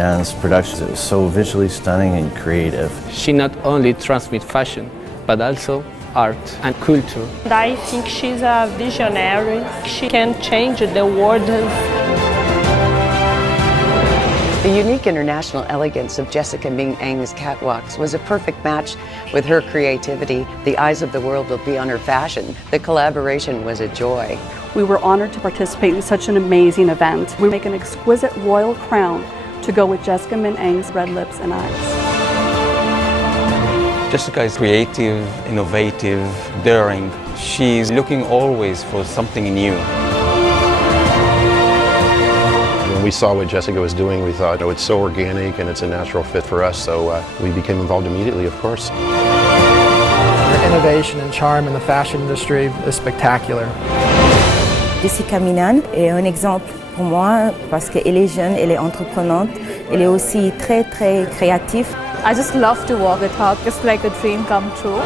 Minan's production is so visually stunning and creative. She not only transmits fashion, but also art and culture. And I think she's a visionary. She can change the world. The unique international elegance of Jessica Ming Eng's catwalks was a perfect match with her creativity. The eyes of the world will be on her fashion. The collaboration was a joy. We were honored to participate in such an amazing event. We make an exquisite royal crown to go with Jessica Ming Eng's red lips and eyes. Jessica is creative, innovative, daring. She's looking always for something new. When we saw what Jessica was doing, we thought, it's so organic and it's a natural fit for us, so we became involved immediately, of course. Her innovation and charm in the fashion industry is spectacular. Jessica Ming est un exemple pour moi parce qu'elle est jeune, elle est entreprenante, elle est aussi très créative. I just love to work with her. It's like a dream come true.